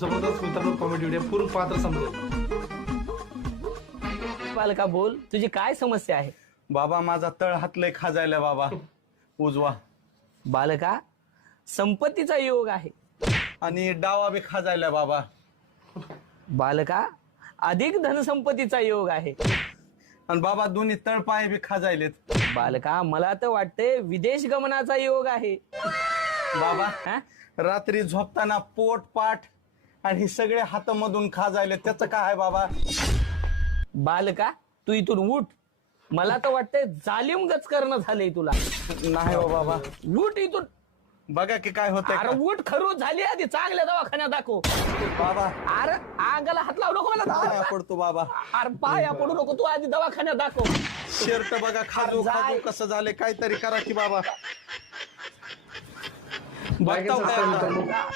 जबरदस्त मित्रांनो comedy video पूर्ण पात्र समजेल. बालका बोल, तुझी काय समस्या आहे? बाबा माझा तळ हात लय खाजायला बाबा, उजवा. बालका, संपत्तीचा योग आहे. आणि डावा बी खाजायला बाबा. बालका, अधिक धनसंपत्तीचा योग आहे. आणि बाबा दोन्ही तळ पाय बी खाजायलेत. बालका, मला तर वाटते विदेश गमनाचा योग आहे. बाबा हा? रात्री झोपताना पोट पाठ आणि हे सगळे हातामधून खाजायले, त्याचं काय आहे बाबा? बालका, तू इथून उठ. मला तर वाटतंय जालिम गच करणं झालंय तुला. नाही हो बाबा, उठ इथून. बघा की काय होतंय अरे का? उठ, खरूच झाली, आधी चांगल्या दवाखान्यात दाखव. बाबा अरे आगाला हात लावू नको पाया मला. पडतो बाबा. अरे पाया पडू नको, तू आधी दवाखान्यात दाखव. शर्ट बघा खाजू जाय. खाजू कसं झालंय, काहीतरी करा की बाबा. बाकी बघताव काय मित्रांनो आता? बालका,